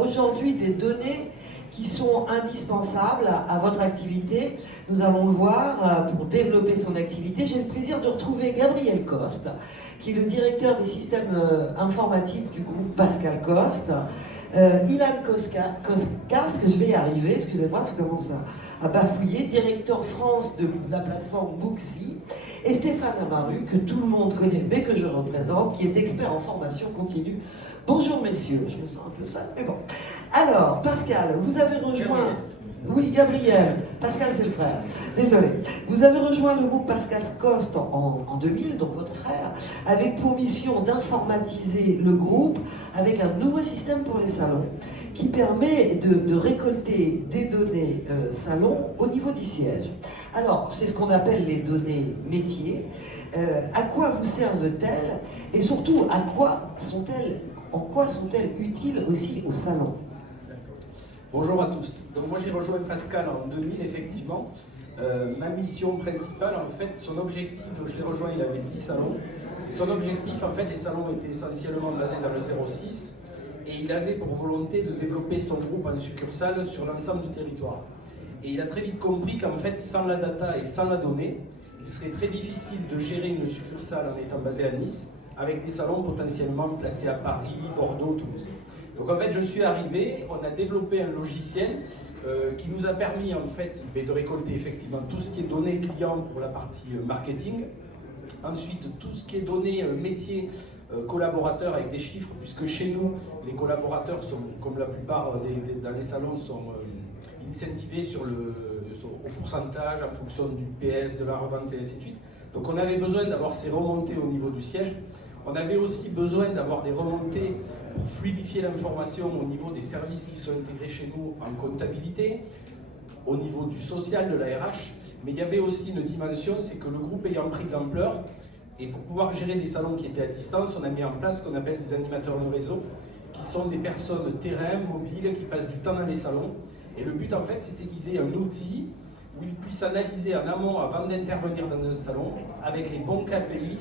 aujourd'hui des données qui sont indispensables à votre activité. Nous allons le voir pour développer son activité. J'ai le plaisir de retrouver Gabriel Coste, qui est le directeur des systèmes informatiques du groupe Pascal Coste. Ilan Koskas, que je vais y arriver, excusez-moi, je commence à bafouiller, directeur France de la plateforme Booksy, et Stéphane Amaru, que tout le monde connaît, mais que je représente, qui est expert en formation continue. Bonjour messieurs, je me sens un peu seule, mais bon. Alors, Pascal, vous avez rejoint... Oui, Gabriel. Pascal, c'est le frère. Désolé. Vous avez rejoint le groupe Pascal Coste en 2000, donc votre frère, avec pour mission d'informatiser le groupe avec un nouveau système pour les salons qui permet de récolter des données salons au niveau du siège. Alors, c'est ce qu'on appelle les données métiers. À quoi vous servent-elles et surtout, en quoi sont-elles utiles aussi au salon? Bonjour à tous. Donc moi j'ai rejoint Pascal en 2000 effectivement. Ma mission principale en fait, son objectif, donc je l'ai rejoint, il avait 10 salons. Et son objectif en fait, les salons étaient essentiellement basés dans le 06 et il avait pour volonté de développer son groupe en succursale sur l'ensemble du territoire. Et il a très vite compris qu'en fait sans la data et sans la donnée, il serait très difficile de gérer une succursale en étant basé à Nice avec des salons potentiellement placés à Paris, Bordeaux, Toulouse. Donc en fait, je suis arrivé, on a développé un logiciel qui nous a permis en fait de récolter effectivement tout ce qui est données clients pour la partie marketing, ensuite tout ce qui est données métier collaborateurs avec des chiffres, puisque chez nous, les collaborateurs sont, comme la plupart dans les salons, sont incentivés au pourcentage en fonction du PS, de la revente et ainsi de suite. Donc on avait besoin d'avoir ces remontées au niveau du siège. On avait aussi besoin d'avoir des remontées pour fluidifier l'information au niveau des services qui sont intégrés chez nous en comptabilité, au niveau du social, de la RH. Mais il y avait aussi une dimension, c'est que le groupe ayant pris de l'ampleur, et pour pouvoir gérer des salons qui étaient à distance, on a mis en place ce qu'on appelle des animateurs de réseau, qui sont des personnes terrain, mobiles, qui passent du temps dans les salons. Et le but en fait, c'était qu'ils aient un outil où ils puissent analyser en amont, avant d'intervenir dans un salon, avec les bons KPI,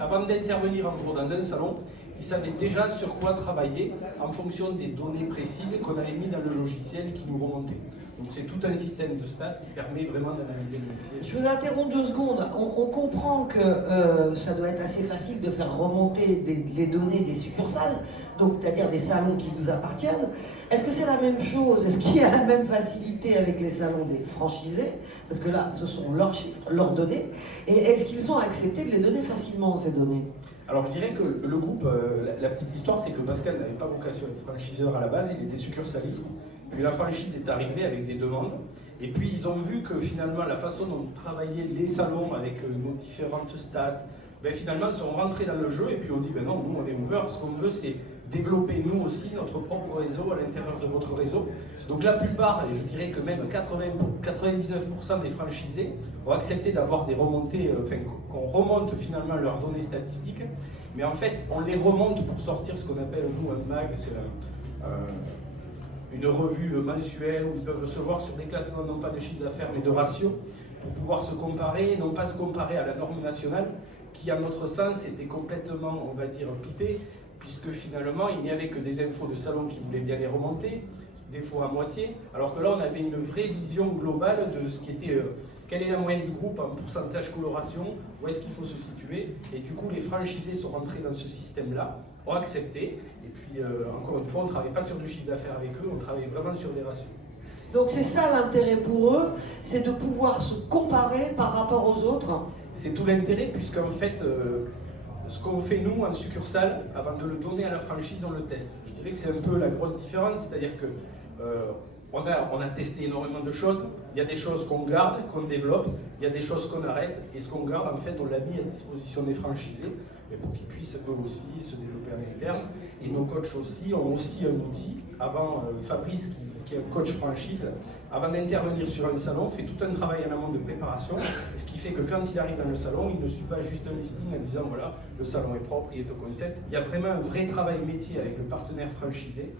avant d'intervenir en gros dans un salon, ils savaient déjà sur quoi travailler en fonction des données précises qu'on avait mis dans le logiciel et qui nous remontaient. Donc c'est tout un système de stats qui permet vraiment d'analyser le métier. Je vous interromps 2 secondes. On comprend que ça doit être assez facile de faire remonter les données des succursales, donc c'est-à-dire des salons qui vous appartiennent. Est-ce que c'est la même chose? Est-ce qu'il y a la même facilité avec les salons des franchisés? Parce que là, ce sont leurs chiffres, leurs données. Et est-ce qu'ils ont accepté de les donner facilement, ces données? Alors je dirais que le groupe, la petite histoire, c'est que Pascal n'avait pas vocation à être franchiseur à la base, il était succursaliste. Puis la franchise est arrivée avec des demandes. Et puis ils ont vu que finalement la façon dont travaillaient les salons avec nos différentes stats, finalement ils sont rentrés dans le jeu et puis on dit non, nous on est ouvert, ce qu'on veut c'est développer nous aussi notre propre réseau à l'intérieur de votre réseau. Donc la plupart, et je dirais que même 99% des franchisés ont accepté d'avoir des remontées, qu'on remonte finalement leurs données statistiques, mais en fait on les remonte pour sortir ce qu'on appelle nous un mag, c'est une revue mensuelle où ils peuvent recevoir sur des classements non pas de chiffre d'affaires mais de ratios pour pouvoir se comparer, non pas se comparer à la norme nationale qui à notre sens était complètement, on va dire, pipée, puisque finalement il n'y avait que des infos de salon qui voulaient bien les remonter, des fois à moitié, alors que là on avait une vraie vision globale de ce qui était, quelle est la moyenne du groupe en pourcentage coloration, où est-ce qu'il faut se situer, et du coup les franchisés sont rentrés dans ce système-là, ont accepté, et puis encore une fois on ne travaille pas sur du chiffre d'affaires avec eux, on travaille vraiment sur des ratios. Donc c'est ça l'intérêt pour eux, c'est de pouvoir se comparer par rapport aux autres. C'est tout l'intérêt, puisqu'en fait, ce qu'on fait nous en succursale, avant de le donner à la franchise, on le teste. Je dirais que c'est un peu la grosse différence, c'est-à-dire que on a testé énormément de choses. Il y a des choses qu'on garde, qu'on développe, il y a des choses qu'on arrête, et ce qu'on garde, en fait, on l'a mis à disposition des franchisés, mais pour qu'ils puissent eux aussi se développer en interne. Et nos coachs aussi ont aussi un outil. Avant, Fabrice, qui est un coach franchise, avant d'intervenir sur un salon, fait tout un travail en amont de préparation, ce qui fait que quand il arrive dans le salon, il ne suit pas juste un listing en disant voilà, le salon est propre, il est au concept. Il y a vraiment un vrai travail métier avec le partenaire franchisé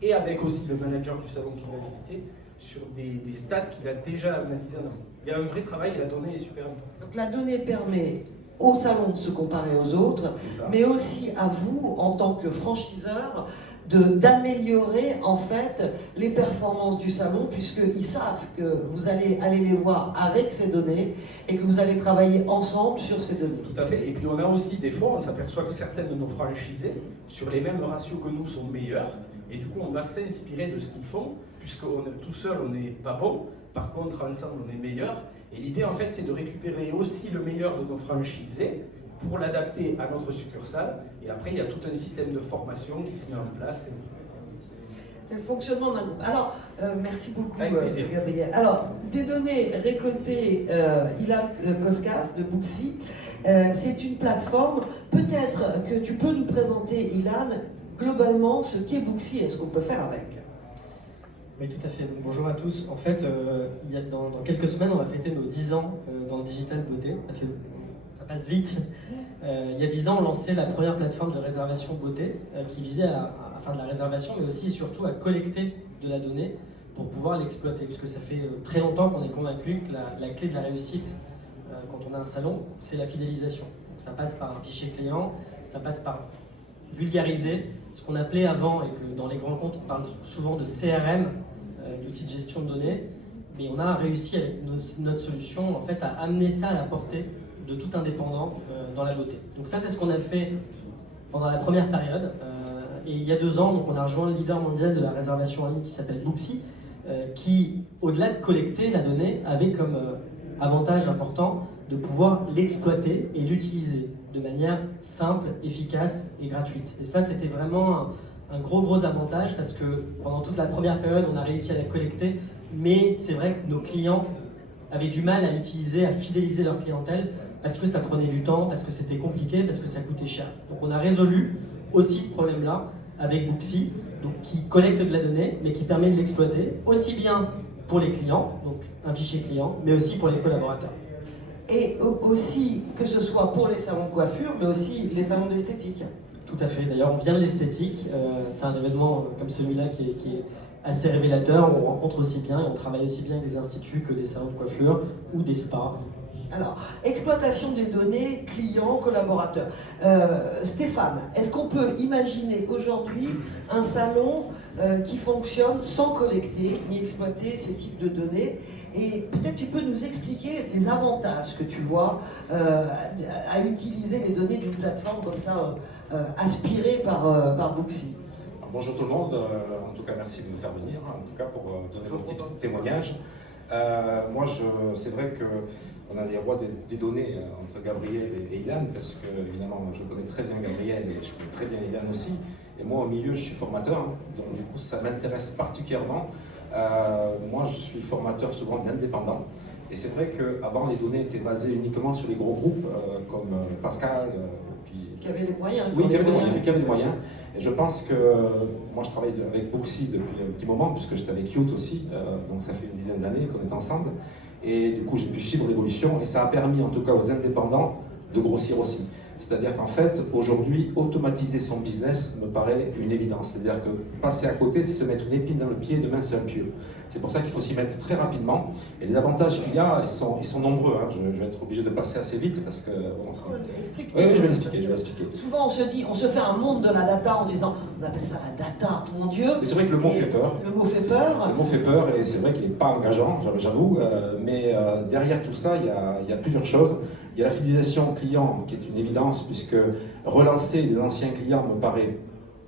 et avec aussi le manager du salon qui va visiter sur des stats qu'il a déjà analysés en amont. Il y a un vrai travail et la donnée est super importante. Donc la donnée permet au salon de se comparer aux autres, mais aussi à vous, en tant que franchiseur, d'améliorer en fait les performances du salon, puisqu'ils savent que vous allez aller les voir avec ces données et que vous allez travailler ensemble sur ces données. Tout à fait. Et puis on a aussi des fois, on s'aperçoit que certaines de nos franchisés, sur les mêmes ratios que nous, sont meilleurs. Et du coup, on va s'inspirer de ce qu'ils font, puisque tout seul, on n'est pas bon. Par contre, ensemble, on est meilleur. Et l'idée, en fait, c'est de récupérer aussi le meilleur de nos franchisés pour l'adapter à notre succursale. Et après, il y a tout un système de formation qui se met en place. C'est le fonctionnement d'un groupe. Alors, merci beaucoup, Gabriel. Alors, des données récoltées, Ilan Koskas de Booksy, c'est une plateforme. Peut-être que tu peux nous présenter, Ilan, globalement, ce qu'est Booksy et ce qu'on peut faire avec. Oui, tout à fait. Donc, bonjour à tous. En fait, dans quelques semaines, on va fêter nos 10 ans dans le digital beauté. Ça passe vite. Il y a 10 ans, on lançait la première plateforme de réservation beauté qui visait à faire de la réservation, mais aussi et surtout à collecter de la donnée pour pouvoir l'exploiter. Puisque ça fait très longtemps qu'on est convaincu que la clé de la réussite quand on a un salon, c'est la fidélisation. Donc, ça passe par un fichier client, ça passe par vulgariser ce qu'on appelait avant, et que dans les grands comptes, on parle souvent de CRM, d'outils de gestion de données, mais on a réussi avec notre solution en fait, à amener ça à la portée de tout indépendant dans la beauté. Donc ça, c'est ce qu'on a fait pendant la première période. Et il y a 2 ans, donc on a rejoint le leader mondial de la réservation en ligne qui s'appelle Booksy, qui, au-delà de collecter la donnée, avait comme avantage important de pouvoir l'exploiter et l'utiliser de manière simple, efficace et gratuite. Et ça, c'était vraiment un gros avantage parce que pendant toute la première période, on a réussi à la collecter, mais c'est vrai que nos clients avaient du mal à l'utiliser, à fidéliser leur clientèle parce que ça prenait du temps, parce que c'était compliqué, parce que ça coûtait cher. Donc on a résolu aussi ce problème-là avec Booksy, donc qui collecte de la donnée, mais qui permet de l'exploiter aussi bien pour les clients, donc un fichier client, mais aussi pour les collaborateurs. Et aussi, que ce soit pour les salons de coiffure, mais aussi les salons d'esthétique. Tout à fait. D'ailleurs, on vient de l'esthétique. C'est un événement comme celui-là qui est assez révélateur. On rencontre aussi bien et on travaille aussi bien avec des instituts que des salons de coiffure ou des spas. Alors, exploitation des données, clients, collaborateurs. Stéphane, est-ce qu'on peut imaginer aujourd'hui un salon qui fonctionne sans collecter ni exploiter ce type de données? Et peut-être tu peux nous expliquer les avantages que tu vois à utiliser les données d'une plateforme comme ça, aspirée par Booksy. Bonjour tout le monde, en tout cas merci de me faire venir, en tout cas pour donner mon petit témoignage. Moi, c'est vrai qu'on a les rois des données entre Gabriel et Ilan, parce que évidemment je connais très bien Gabriel et je connais très bien Ilan aussi. Et moi au milieu je suis formateur, donc du coup ça m'intéresse particulièrement. Moi je suis formateur souvent d'indépendants. Et c'est vrai qu'avant les données étaient basées uniquement sur les gros groupes comme Pascal. Qui avait les moyens. Oui, qui avait les moyens. Et je pense que moi je travaille avec Booksy depuis un petit moment, puisque j'étais avec Youth aussi, donc ça fait une dizaine d'années qu'on est ensemble. Et du coup j'ai pu suivre l'évolution et ça a permis en tout cas aux indépendants de grossir aussi. C'est-à-dire qu'en fait, aujourd'hui, automatiser son business me paraît une évidence. C'est-à-dire que passer à côté, c'est se mettre une épine dans le pied, demain c'est un pieu. C'est pour ça qu'il faut s'y mettre très rapidement. Et les avantages qu'il y a, ils sont nombreux. Hein. Je vais être obligé de passer assez vite parce que... Explique. Oui, je vais l'expliquer. Souvent, on se fait un monde de la data en disant, on appelle ça la data, mon Dieu. Mais c'est vrai que le mot fait peur. Le mot fait peur. Le mot fait peur et c'est vrai qu'il n'est pas engageant, j'avoue. Mais derrière tout ça, il y a plusieurs choses. Il y a la fidélisation client qui est une évidence, puisque relancer les anciens clients me paraît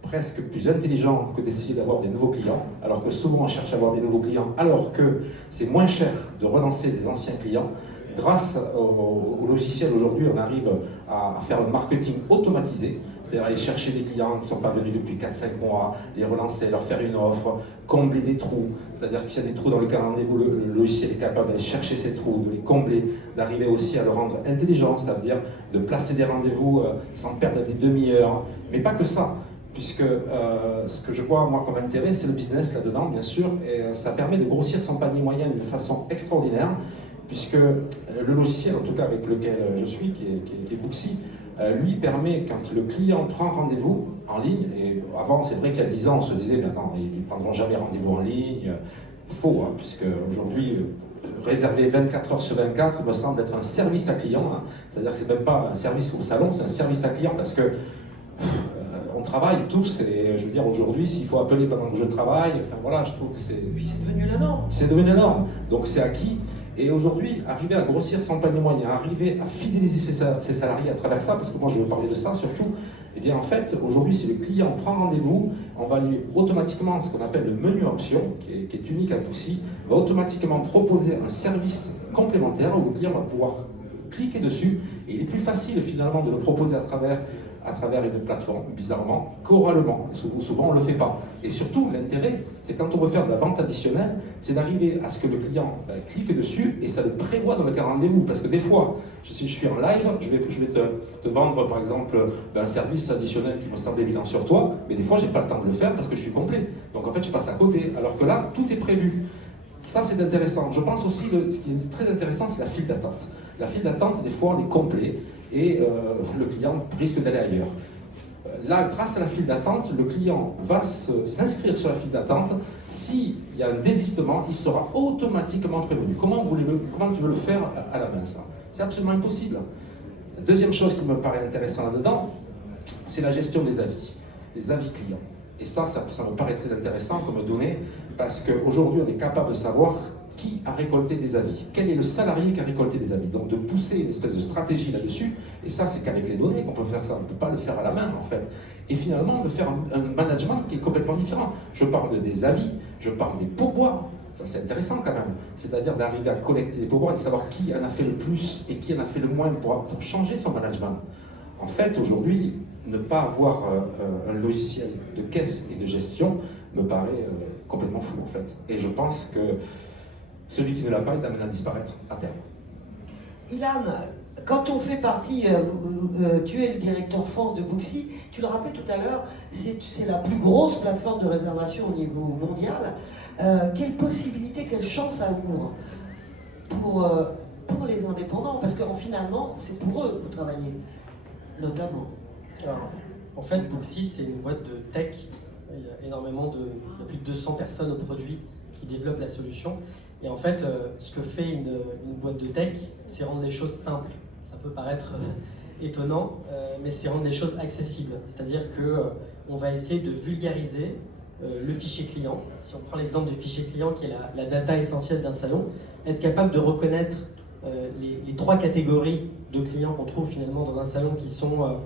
presque plus intelligent que d'essayer d'avoir des nouveaux clients, alors que souvent on cherche à avoir des nouveaux clients, alors que c'est moins cher de relancer des anciens clients. Grâce au logiciel aujourd'hui, on arrive à faire un marketing automatisé, c'est-à-dire aller chercher des clients qui ne sont pas venus depuis 4-5 mois, les relancer, leur faire une offre, combler des trous, c'est-à-dire qu'il y a des trous dans le calendrier, le logiciel est capable d'aller chercher ces trous, de les combler, d'arriver aussi à le rendre intelligent, ça veut dire de placer des rendez-vous sans perdre des demi-heures, mais pas que ça. Puisque ce que je vois moi comme intérêt, c'est le business là-dedans, bien sûr, et ça permet de grossir son panier moyen d'une façon extraordinaire, puisque le logiciel, en tout cas avec lequel je suis, qui est Booksy, lui permet, quand le client prend rendez-vous en ligne, et avant c'est vrai qu'il y a 10 ans on se disait, mais attends, ils ne prendront jamais rendez-vous en ligne, faux, hein, puisque aujourd'hui, réserver 24 heures sur 24 me semble être un service à client, hein, c'est-à-dire que c'est même pas un service au salon, c'est un service à client, parce que on travaille tous, et je veux dire, aujourd'hui, s'il faut appeler pendant que je travaille, enfin voilà, je trouve que c'est devenu la norme. C'est devenu la norme, donc c'est acquis. Et aujourd'hui, arriver à grossir son panier moyen, arriver à fidéliser ses salariés à travers ça, parce que moi je veux parler de ça surtout, eh bien en fait, aujourd'hui, si le client prend rendez-vous, on va lui automatiquement, ce qu'on appelle le menu option, qui est unique à Booksy, va automatiquement proposer un service complémentaire où le client va pouvoir cliquer dessus, et il est plus facile finalement de le proposer à travers une plateforme, bizarrement, qu'oralement. Souvent, on ne le fait pas. Et surtout, l'intérêt, c'est quand on veut faire de la vente additionnelle, c'est d'arriver à ce que le client clique dessus et ça le prévoit dans le cas rendez-vous. Parce que des fois, si je suis en live, je vais te vendre, par exemple, un service additionnel qui me semble évident sur toi, mais des fois, je n'ai pas le temps de le faire parce que je suis complet. Donc, en fait, je passe à côté. Alors que là, tout est prévu. Ça, c'est intéressant. Je pense aussi, ce qui est très intéressant, c'est la file d'attente. La file d'attente, des fois, on est complet et le client risque d'aller ailleurs. Là, grâce à la file d'attente, le client va s'inscrire sur la file d'attente. S'il y a un désistement, il sera automatiquement prévenu. Comment tu veux le faire à la main, ça? C'est absolument impossible. La deuxième chose qui me paraît intéressante là-dedans, c'est la gestion des avis clients. Et ça me paraît très intéressant comme donnée, parce qu'aujourd'hui, on est capable de savoir qui a récolté des avis, quel est le salarié qui a récolté des avis. Donc de pousser une espèce de stratégie là-dessus, et ça c'est qu'avec les données qu'on peut faire ça, on ne peut pas le faire à la main en fait. Et finalement de faire un management qui est complètement différent. Je parle des avis, je parle des pourboires, ça c'est intéressant quand même, c'est-à-dire d'arriver à collecter les pourboires et de savoir qui en a fait le plus et qui en a fait le moins pour changer son management. En fait aujourd'hui, ne pas avoir un logiciel de caisse et de gestion me paraît complètement fou en fait. Et je pense que celui qui ne l'a pas est amené à disparaître à terme. Ilan, quand on fait partie, tu es le directeur France de Booksy, tu le rappelais tout à l'heure, c'est la plus grosse plateforme de réservation au niveau mondial. Quelle possibilité, quelle chance à ouvre pour les indépendants? Parce que finalement, c'est pour eux que vous travaillez, notamment. Alors, en fait, Booksy, c'est une boîte de tech. Il y a énormément il y a plus de 200 personnes au produit qui développent la solution. Et en fait, ce que fait une boîte de tech, c'est rendre les choses simples. Ça peut paraître étonnant, mais c'est rendre les choses accessibles. C'est-à-dire qu'on va essayer de vulgariser le fichier client. Si on prend l'exemple du fichier client, qui est la data essentielle d'un salon, être capable de reconnaître les 3 catégories de clients qu'on trouve finalement dans un salon qui sont,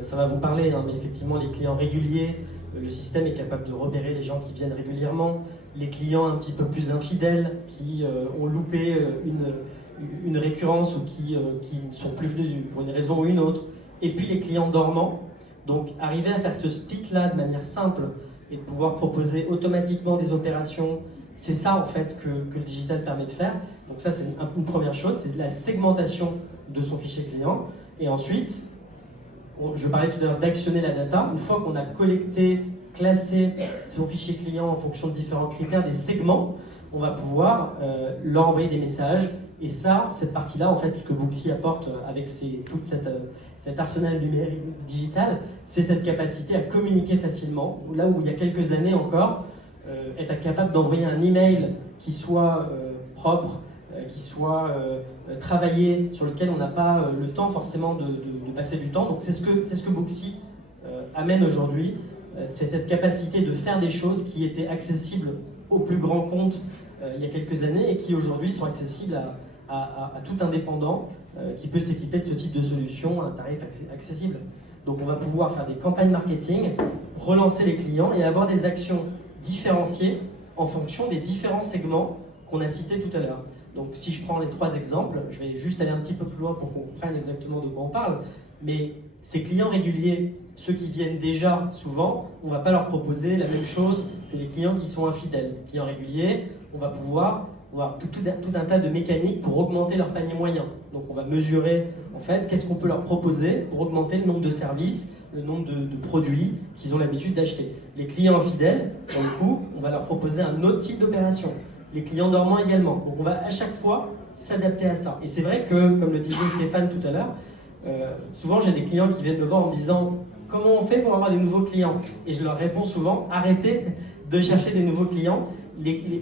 ça va vous parler, hein, mais effectivement les clients réguliers, le système est capable de repérer les gens qui viennent régulièrement, les clients un petit peu plus infidèles qui ont loupé une récurrence ou qui ne sont plus venus pour une raison ou une autre, et puis les clients dormants. Donc arriver à faire ce split-là de manière simple et de pouvoir proposer automatiquement des opérations, c'est ça en fait que le digital permet de faire. Donc ça c'est une première chose, c'est la segmentation de son fichier client. Et ensuite, je parlais tout à l'heure d'actionner la data. Une fois qu'on a collecté, classé son fichier client en fonction de différents critères, des segments, on va pouvoir leur envoyer des messages. Et ça, cette partie-là, en fait, ce que Booksy apporte avec tout cet arsenal numérique digital, c'est cette capacité à communiquer facilement. Là où il y a quelques années encore, être capable d'envoyer un email qui soit propre, qui soit travaillé, sur lequel on n'a pas le temps forcément de passer du temps. Donc c'est ce que Booksy amène aujourd'hui, c'est cette capacité de faire des choses qui étaient accessibles au plus grand compte il y a quelques années et qui aujourd'hui sont accessibles à tout indépendant qui peut s'équiper de ce type de solution à un tarif accessible. Donc on va pouvoir faire des campagnes marketing, relancer les clients et avoir des actions différenciées en fonction des différents segments qu'on a cités tout à l'heure. Donc si je prends les 3 exemples, je vais juste aller un petit peu plus loin pour qu'on comprenne exactement de quoi on parle, mais ces clients réguliers, ceux qui viennent déjà souvent, on ne va pas leur proposer la même chose que les clients qui sont infidèles. Les clients réguliers, on va pouvoir avoir tout un tas de mécaniques pour augmenter leur panier moyen. Donc on va mesurer en fait qu'est-ce qu'on peut leur proposer pour augmenter le nombre de services, le nombre de produits qu'ils ont l'habitude d'acheter. Les clients infidèles, pour le coup, on va leur proposer un autre type d'opération. Les clients dormants également. Donc on va à chaque fois s'adapter à ça. Et c'est vrai que, comme le disait Stéphane tout à l'heure, souvent j'ai des clients qui viennent me voir en me disant « Comment on fait pour avoir des nouveaux clients ?» Et je leur réponds souvent « Arrêtez de chercher des nouveaux clients.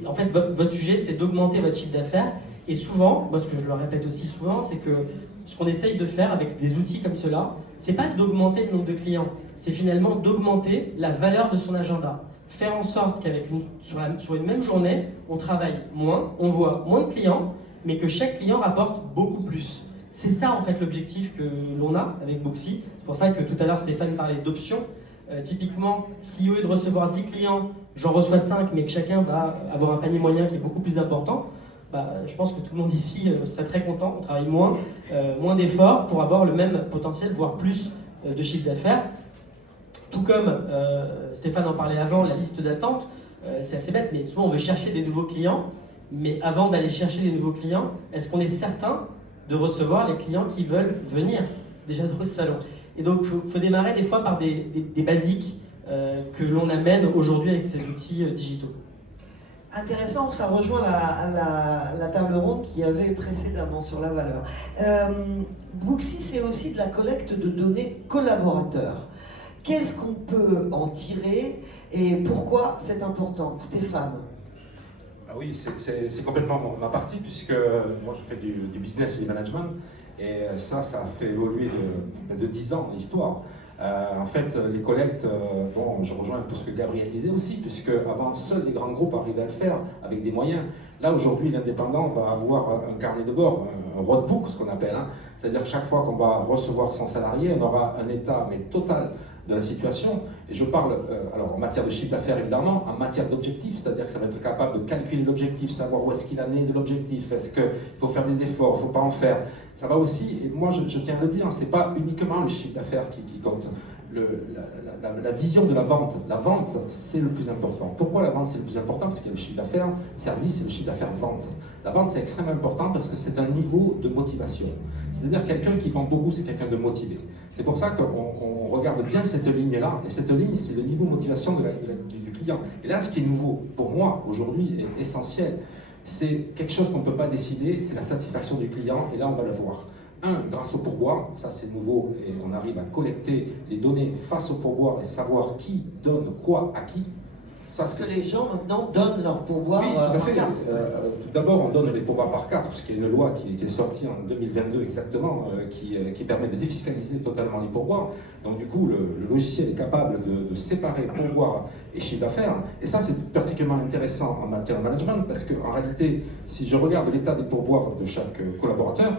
En fait, votre sujet, c'est d'augmenter votre chiffre d'affaires. » Et souvent, moi ce que je leur répète aussi souvent, c'est que ce qu'on essaye de faire avec des outils comme cela, c'est pas d'augmenter le nombre de clients, c'est finalement d'augmenter la valeur de son agenda. Faire en sorte sur une même journée, on travaille moins, on voit moins de clients, mais que chaque client rapporte beaucoup plus. C'est ça en fait l'objectif que l'on a avec Booksy. C'est pour ça que tout à l'heure Stéphane parlait d'options. Typiquement, si au lieu de recevoir 10 clients, j'en reçois 5, mais que chacun va avoir un panier moyen qui est beaucoup plus important, je pense que tout le monde ici serait très content. On travaille moins d'efforts pour avoir le même potentiel, voire plus de chiffre d'affaires. Tout comme Stéphane en parlait avant, la liste d'attente, c'est assez bête, mais souvent on veut chercher des nouveaux clients. Mais avant d'aller chercher des nouveaux clients, est-ce qu'on est certain de recevoir les clients qui veulent venir déjà dans le salon? Et donc, il faut démarrer des fois par des basiques que l'on amène aujourd'hui avec ces outils digitaux. Intéressant, ça rejoint la table ronde qu'il y avait précédemment sur la valeur. Booksy, c'est aussi de la collecte de données collaborateurs. Qu'est-ce qu'on peut en tirer et pourquoi c'est important? Stéphane? Ah oui, c'est complètement ma partie, puisque moi je fais du business et du management, et ça a fait évoluer de 10 ans l'histoire. En fait, les collectes, bon, je rejoins un peu ce que Gabriel disait aussi, puisque avant, seuls les grands groupes arrivaient à le faire avec des moyens. Là, aujourd'hui, l'indépendant va avoir un carnet de bord, un roadbook, ce qu'on appelle. Hein. C'est-à-dire que chaque fois qu'on va recevoir son salarié, on aura un état mais total de la situation. Et je parle, alors en matière de chiffre d'affaires évidemment, en matière d'objectif, c'est-à-dire que ça va être capable de calculer l'objectif, savoir où est-ce qu'il en est de l'objectif, est-ce qu'il faut faire des efforts, il ne faut pas en faire. Ça va aussi, et moi je tiens à le dire, c'est pas uniquement le chiffre d'affaires qui compte. La vision de la vente. La vente, c'est le plus important. Pourquoi la vente, c'est le plus important? Parce qu'il y a le chiffre d'affaires service et le chiffre d'affaires vente. La vente, c'est extrêmement important parce que c'est un niveau de motivation. C'est-à-dire quelqu'un qui vend beaucoup, c'est quelqu'un de motivé. C'est pour ça qu'on regarde bien cette ligne-là. Et cette ligne, c'est le niveau de motivation du client. Et là, ce qui est nouveau pour moi aujourd'hui est essentiel. C'est quelque chose qu'on ne peut pas décider, c'est la satisfaction du client. Et là, on va le voir. Grâce au pourboire, ça c'est nouveau, et on arrive à collecter les données face au pourboire et savoir qui donne quoi à qui. Parce que les gens maintenant donnent leur pourboire par carte. Tout d'abord, on donne les pourboires par carte, puisqu'il y a une loi qui est sortie en 2022 exactement, qui permet de défiscaliser totalement les pourboires. Donc du coup, le logiciel est capable de séparer pourboire et chiffre d'affaires. Et ça, c'est particulièrement intéressant en matière de management, parce qu'en réalité, si je regarde l'état des pourboires de chaque collaborateur,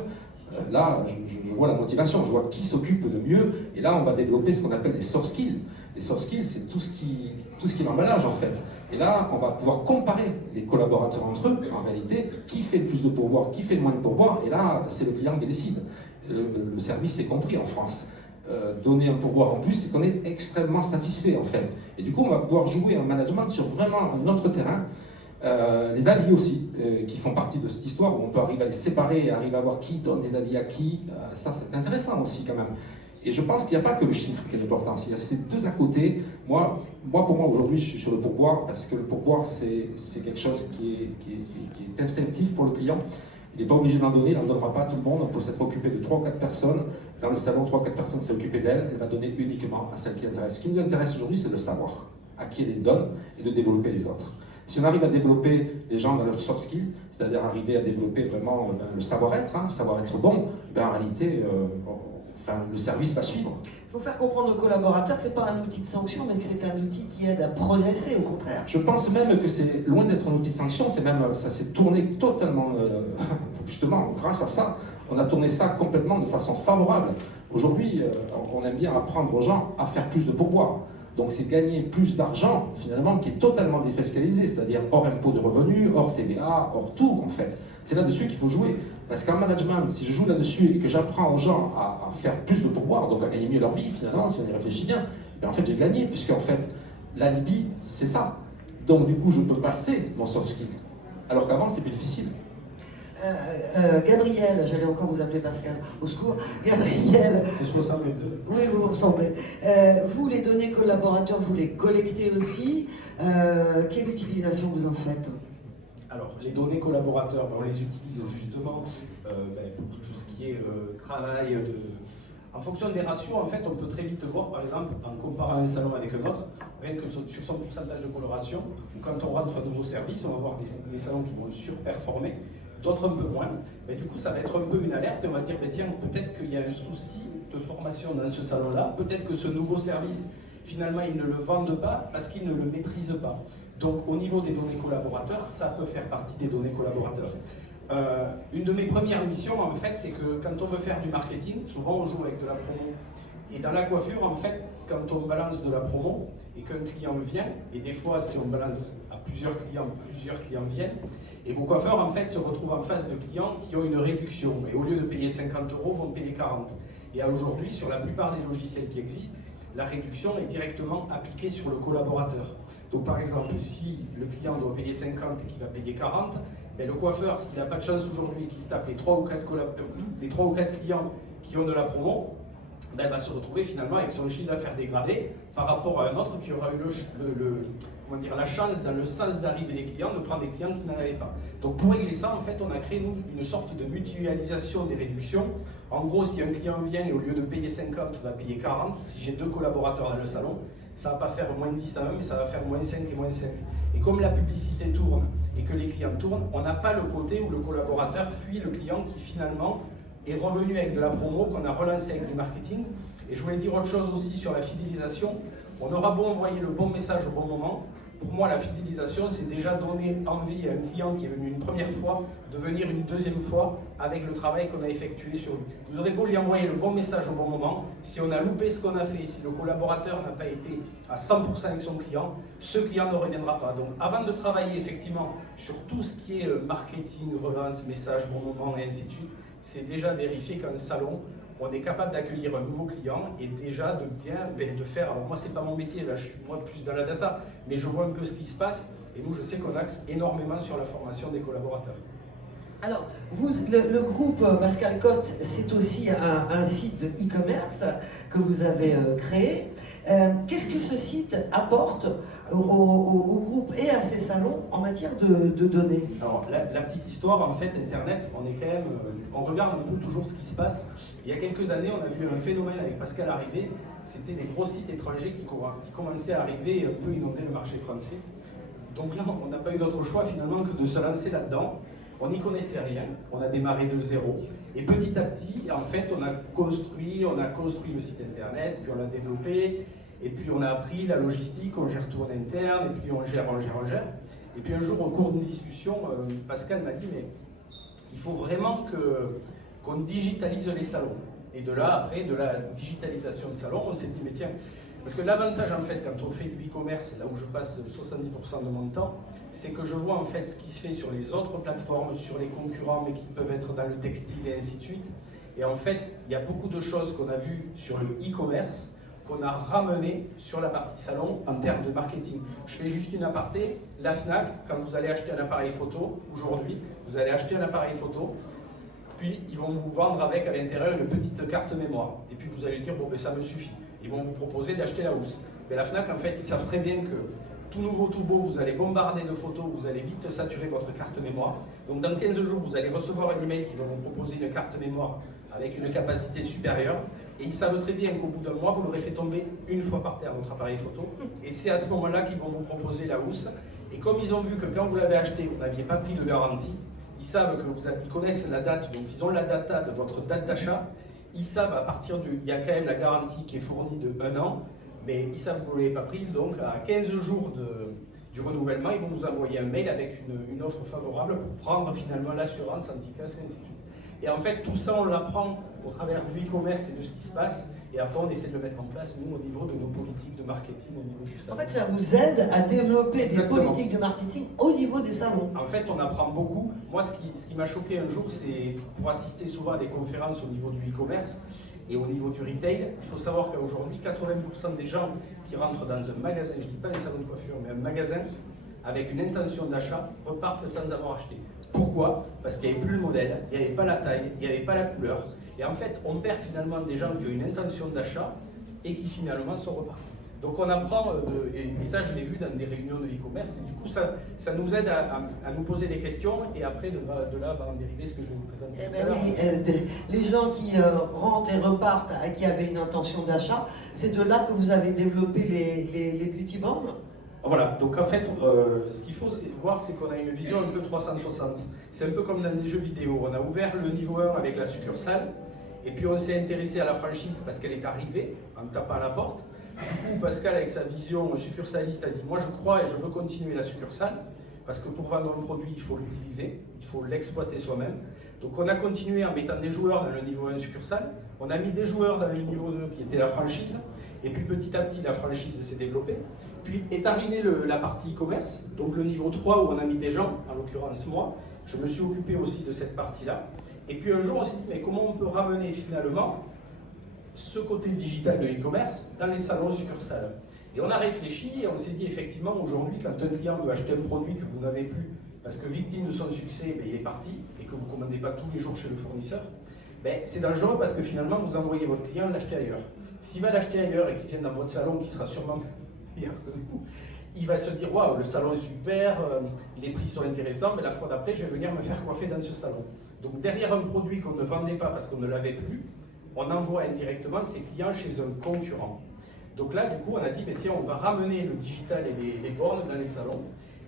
là, je vois la motivation, je vois qui s'occupe de mieux, et là, on va développer ce qu'on appelle les soft skills. Les soft skills, c'est tout ce qui est l'emballage, en fait. Et là, on va pouvoir comparer les collaborateurs entre eux, en réalité, qui fait le plus de pourboire, qui fait le moins de pourboire, et là, c'est le client qui décide. Le service est compris en France. Donner un pourboire en plus, c'est qu'on est extrêmement satisfait, en fait. Et du coup, on va pouvoir jouer en management sur vraiment un autre terrain. Les avis aussi, qui font partie de cette histoire, où on peut arriver à les séparer, arriver à voir qui donne des avis à qui, ça c'est intéressant aussi quand même. Et je pense qu'il n'y a pas que le chiffre qui est important, il y a ces deux à côté. Pour moi aujourd'hui je suis sur le pourboire, parce que le pourboire c'est quelque chose qui est instinctif pour le client. Il n'est pas obligé d'en donner, il n'en donnera pas à tout le monde, on peut s'être occupé de 3 ou 4 personnes, dans le salon 3 ou 4 personnes s'est occupé d'elle, elle va donner uniquement à celle qui l'intéresse. Ce qui nous intéresse aujourd'hui c'est de savoir à qui elle les donne et de développer les autres. Si on arrive à développer les gens dans leurs soft skills, c'est-à-dire arriver à développer vraiment le savoir-être, savoir-être bon, en réalité, le service va suivre. Il faut faire comprendre aux collaborateurs que ce n'est pas un outil de sanction, mais que c'est un outil qui aide à progresser, au contraire. Je pense même que c'est loin d'être un outil de sanction, ça s'est tourné totalement, justement, grâce à ça, on a tourné ça complètement de façon favorable. Aujourd'hui, on aime bien apprendre aux gens à faire plus de pourboire. Donc c'est gagner plus d'argent, finalement, qui est totalement défiscalisé, c'est-à-dire hors impôt de revenus, hors TVA, hors tout, en fait. C'est là-dessus qu'il faut jouer. Parce qu'en management, si je joue là-dessus et que j'apprends aux gens à faire plus de pourboire, donc à gagner mieux leur vie, finalement, si on y réfléchit bien, en fait, j'ai gagné, puisqu'en fait, l'alibi, c'est ça. Donc, du coup, je peux passer mon soft skill. Alors qu'avant, c'était plus difficile. Gabriel, j'allais encore vous appeler Pascal, au secours. Gabriel. Je ressemble les deux. Oui, vous vous ressemblez. Vous, les données collaborateurs, vous les collectez aussi. Quelle utilisation vous en faites? Alors, les données collaborateurs, on les utilise justement pour tout ce qui est travail. En fonction des ratios, en fait, on peut très vite voir, par exemple, en comparant un salon avec un autre, rien que sur son pourcentage de coloration, quand on rentre un nouveau service, on va voir des salons qui vont surperformer d'autres un peu moins. Mais du coup, ça va être un peu une alerte et on va dire, tiens, peut-être qu'il y a un souci de formation dans ce salon-là, peut-être que ce nouveau service, finalement, ils ne le vendent pas parce qu'ils ne le maîtrisent pas. Donc, au niveau des données collaborateurs, ça peut faire partie des données collaborateurs. Une de mes premières missions, en fait, c'est que quand on veut faire du marketing, souvent on joue avec de la promo. Et dans la coiffure, en fait, quand on balance de la promo et qu'un client vient, et des fois, si on balance à plusieurs clients viennent, et vos coiffeurs, en fait, se retrouvent en face de clients qui ont une réduction. Et au lieu de payer 50 €, vont payer 40. Et aujourd'hui, sur la plupart des logiciels qui existent, la réduction est directement appliquée sur le collaborateur. Donc par exemple, si le client doit payer 50 et qu'il va payer 40, ben, le coiffeur, s'il n'a pas de chance aujourd'hui et qu'il se tape les 3 ou 4 clients qui ont de la promo, ben, va se retrouver finalement avec son chiffre d'affaires dégradé par rapport à un autre qui aura eu la chance, dans le sens d'arrivée des clients, de prendre des clients qui n'en avaient pas. Donc pour régler ça, en fait, on a créé nous, une sorte de mutualisation des réductions. En gros, si un client vient et au lieu de payer 50, va payer 40, si j'ai 2 collaborateurs dans le salon, ça ne va pas faire moins 10 à 1, mais ça va faire moins 5 et moins 5. Et comme la publicité tourne et que les clients tournent, on n'a pas le côté où le collaborateur fuit le client qui finalement est revenu avec de la promo qu'on a relancé avec du marketing. Et je voulais dire autre chose aussi sur la fidélisation. On aura beau envoyer le bon message au bon moment. Pour moi, la fidélisation, c'est déjà donner envie à un client qui est venu une première fois de venir une deuxième fois avec le travail qu'on a effectué sur lui. Vous aurez beau lui envoyer le bon message au bon moment, si on a loupé ce qu'on a fait, si le collaborateur n'a pas été à 100% avec son client, ce client ne reviendra pas. Donc avant de travailler effectivement sur tout ce qui est marketing, relance, message, bon moment et ainsi de suite, c'est déjà vérifier qu'un salon, on est capable d'accueillir un nouveau client et déjà de faire, alors moi c'est pas mon métier, là je suis moi plus dans la data, mais je vois un peu ce qui se passe et nous je sais qu'on axe énormément sur la formation des collaborateurs. Alors, le groupe Pascal Coste, c'est aussi un site de e-commerce que vous avez créé. Qu'est-ce que ce site apporte au groupe et à ses salons en matière de données? Alors, la petite histoire, en fait, Internet, on regarde un peu toujours ce qui se passe. Il y a quelques années, on a vu un phénomène avec Pascal arriver, c'était des gros sites étrangers qui commençaient à arriver et un peu inonder le marché français. Donc là, on n'a pas eu d'autre choix finalement que de se lancer là-dedans. On n'y connaissait rien, on a démarré de zéro. Et petit à petit, en fait, on a construit le site internet, puis on l'a développé, et puis on a appris la logistique, on gère tout en interne, et puis on gère. Et puis un jour, au cours d'une discussion, Pascal m'a dit, mais il faut vraiment qu'on digitalise les salons. Et de là, après, de la digitalisation des salons, on s'est dit, mais tiens, parce que l'avantage, en fait, quand on fait du e-commerce, là où je passe 70% de mon temps, c'est que je vois en fait ce qui se fait sur les autres plateformes, sur les concurrents, mais qui peuvent être dans le textile et ainsi de suite. Et en fait, il y a beaucoup de choses qu'on a vues sur le e-commerce, qu'on a ramenées sur la partie salon en termes de marketing. Je fais juste une aparté. La Fnac, quand vous allez acheter un appareil photo, aujourd'hui, vous allez acheter un appareil photo, puis ils vont vous vendre avec à l'intérieur une petite carte mémoire. Et puis vous allez dire, bon ben ça me suffit. Ils vont vous proposer d'acheter la housse. Mais la Fnac, en fait, ils savent très bien que tout nouveau, tout beau, vous allez bombarder de photos, vous allez vite saturer votre carte mémoire. Donc dans 15 jours, vous allez recevoir un email qui va vous proposer une carte mémoire avec une capacité supérieure. Et ils savent très bien qu'au bout d'un mois, vous l'aurez fait tomber une fois par terre, votre appareil photo. Et c'est à ce moment-là qu'ils vont vous proposer la housse. Et comme ils ont vu que quand vous l'avez acheté, vous n'aviez pas pris de garantie, ils savent que ils connaissent la date, donc ils ont la data de votre date d'achat. Ils savent à partir il y a quand même la garantie qui est fournie de 1 an. Mais ils savent que vous ne l'avez pas prise, donc à 15 jours du renouvellement, ils vont vous envoyer un mail avec une offre favorable pour prendre finalement l'assurance anti-casse et ainsi de suite. Et en fait, tout ça, on l'apprend au travers du e-commerce et de ce qui se passe, et après on essaie de le mettre en place, nous, au niveau de nos politiques de marketing, au niveau du salon. En fait, ça vous aide à développer des politiques de marketing au niveau des salons. En fait, on apprend beaucoup. Moi, ce qui m'a choqué un jour, c'est pour assister souvent à des conférences au niveau du e-commerce, et au niveau du retail, il faut savoir qu'aujourd'hui, 80% des gens qui rentrent dans un magasin, je ne dis pas les salons de coiffure, mais un magasin, avec une intention d'achat, repartent sans avoir acheté. Pourquoi? Parce qu'il n'y avait plus le modèle, il n'y avait pas la taille, il n'y avait pas la couleur. Et en fait, on perd finalement des gens qui ont une intention d'achat et qui finalement sont repartis. Donc on apprend, et ça je l'ai vu dans des réunions de e-commerce, et du coup ça nous aide à nous poser des questions, et après de là va en dériver ce que je vais vous présenter. Eh ben oui, les gens qui rentrent et repartent, qui avaient une intention d'achat, c'est de là que vous avez développé les beauty bands? Voilà, donc en fait, ce qu'il faut voir, c'est qu'on a une vision un peu 360. C'est un peu comme dans les jeux vidéo. On a ouvert le niveau 1 avec la succursale, et puis on s'est intéressé à la franchise parce qu'elle est arrivée en tapant à la porte. Du coup, Pascal, avec sa vision succursaliste, a dit « Moi, je crois et je veux continuer la succursale, parce que pour vendre un produit, il faut l'utiliser, il faut l'exploiter soi-même. » Donc on a continué en mettant des joueurs dans le niveau 1 succursale, on a mis des joueurs dans le niveau 2 qui était la franchise, et puis petit à petit, la franchise s'est développée. Puis est arrivée la partie e-commerce, donc le niveau 3 où on a mis des gens, en l'occurrence moi. Je me suis occupé aussi de cette partie-là. Et puis un jour, on s'est dit, mais comment on peut ramener finalement ce côté digital de e-commerce dans les salons succursales? Et on a réfléchi et on s'est dit, effectivement, aujourd'hui, quand un client veut acheter un produit que vous n'avez plus, parce que victime de son succès, ben, il est parti, et que vous ne commandez pas tous les jours chez le fournisseur, ben, c'est dangereux parce que finalement, vous envoyez votre client l'acheter ailleurs. S'il va l'acheter ailleurs et qu'il vienne dans votre salon, qui sera sûrement meilleur que nous, il va se dire waouh, le salon est super, les prix sont intéressants, mais la fois d'après, je vais venir me faire coiffer dans ce salon. Donc derrière un produit qu'on ne vendait pas parce qu'on ne l'avait plus, on envoie indirectement ses clients chez un concurrent. Donc là, du coup, on a dit, tiens, on va ramener le digital et les bornes dans les salons.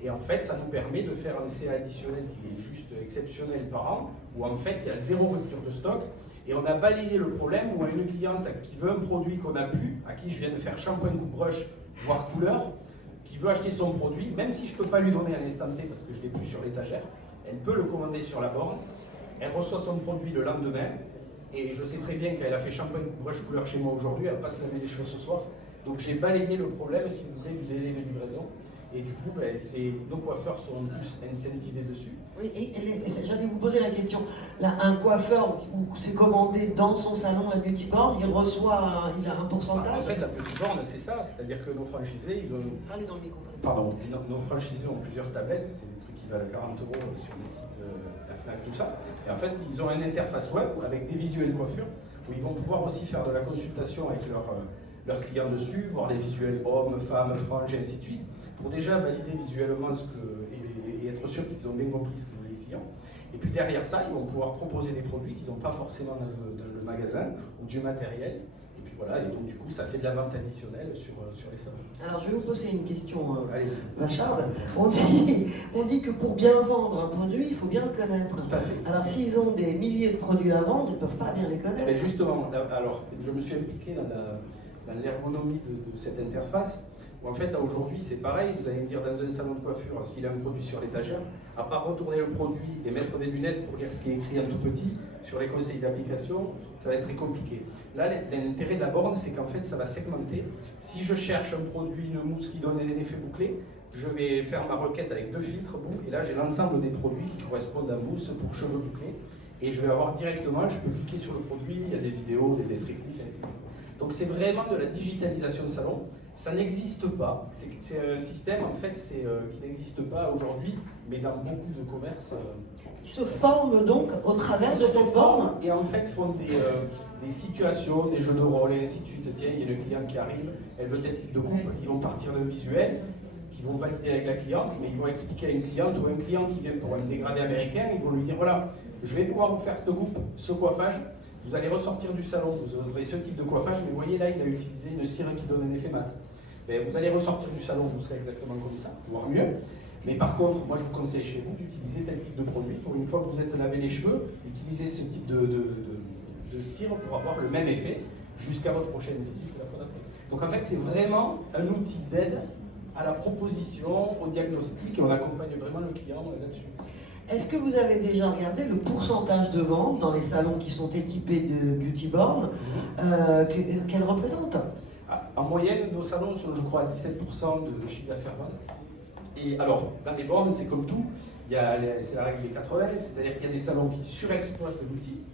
Et en fait, ça nous permet de faire un CA additionnel qui est juste exceptionnel par an, où en fait, il y a zéro rupture de stock. Et on a balayé le problème où une cliente qui veut un produit qu'on n'a plus, à qui je viens de faire shampoing coupe brush, voire couleur, qui veut acheter son produit, même si je ne peux pas lui donner à l'instant T parce que je ne l'ai plus sur l'étagère, elle peut le commander sur la borne, elle reçoit son produit le lendemain, et je sais très bien qu'elle a fait shampoing coupe brush couleur chez moi aujourd'hui, elle va pas se laver les cheveux ce soir. Donc j'ai balayé le problème, si vous voulez, du délai de livraison. Et du coup, nos coiffeurs sont plus incentivés dessus. Oui, et j'allais vous poser la question. Là, un coiffeur qui s'est commandé dans son salon la beauty board, il reçoit il a un pourcentage. En fait, la beauty board, c'est ça. C'est-à-dire que nos franchisés, ils ont. Parlez dans le micro. Pardon. Nos franchisés ont plusieurs tablettes. C'est des trucs qui valent 40 € sur les sites la Fnac, tout ça. Et en fait, ils ont une interface web avec des visuels coiffure où ils vont pouvoir aussi faire de la consultation avec leurs clients dessus, voir les visuels hommes, femmes, franges, et ainsi de suite, pour déjà valider visuellement et être sûr qu'ils ont bien compris ce que voulaient les clients. Et puis derrière ça, ils vont pouvoir proposer des produits qu'ils n'ont pas forcément dans le magasin, ou du matériel. Et puis voilà, et donc du coup, ça fait de la vente additionnelle sur les salons. Alors je vais vous poser une question vacharde. On dit que pour bien vendre un produit, il faut bien le connaître. Tout à fait. Alors s'ils ont des milliers de produits à vendre, ils ne peuvent pas bien les connaître. Mais justement, alors je me suis impliqué dans l'ergonomie de cette interface. En fait, aujourd'hui, c'est pareil, vous allez me dire dans un salon de coiffure, s'il a un produit sur l'étagère, à part retourner le produit et mettre des lunettes pour lire ce qui est écrit en tout petit, sur les conseils d'application, ça va être très compliqué. Là, l'intérêt de la borne, c'est qu'en fait, ça va segmenter. Si je cherche un produit, une mousse qui donne un effet bouclé, je vais faire ma requête avec 2 filtres, et là, j'ai l'ensemble des produits qui correspondent à mousse pour cheveux bouclés, et je vais avoir directement, je peux cliquer sur le produit, il y a des vidéos, des descriptifs, etc. Donc c'est vraiment de la digitalisation de salon. Ça n'existe pas. C'est un système en fait qui n'existe pas aujourd'hui, mais dans beaucoup de commerces. Ils se forment donc au travers de cette borne. Et en fait font des situations, des jeux de rôle et ainsi de suite. Tiens, il y a le client qui arrive, elle veut tel type de coupe, ils vont partir d'un visuel qu'ils vont valider avec la cliente, mais ils vont expliquer à une cliente ou un client qui vient pour un dégradé américain, ils vont lui dire voilà, je vais pouvoir vous faire cette coupe, ce coiffage. Vous allez ressortir du salon, vous aurez ce type de coiffage, mais vous voyez là, il a utilisé une cire qui donne un effet mat. Ben, vous allez ressortir du salon, vous serez exactement comme ça, voire mieux. Mais par contre, moi je vous conseille chez vous d'utiliser tel type de produit. Pour une fois que vous êtes lavé les cheveux, utilisez ce type de cire pour avoir le même effet jusqu'à votre prochaine visite la fois d'après. Donc en fait, c'est vraiment un outil d'aide à la proposition, au diagnostic, et on accompagne vraiment le client là-dessus. Est-ce que vous avez déjà regardé le pourcentage de vente dans les salons qui sont équipés de beauty born qu'elle représente? En moyenne, nos salons sont, je crois, à 17% de chiffre d'affaires vente. Et alors, dans les bornes, c'est comme tout, c'est la règle des 80, c'est-à-dire qu'il y a des salons qui surexploitent l'outil,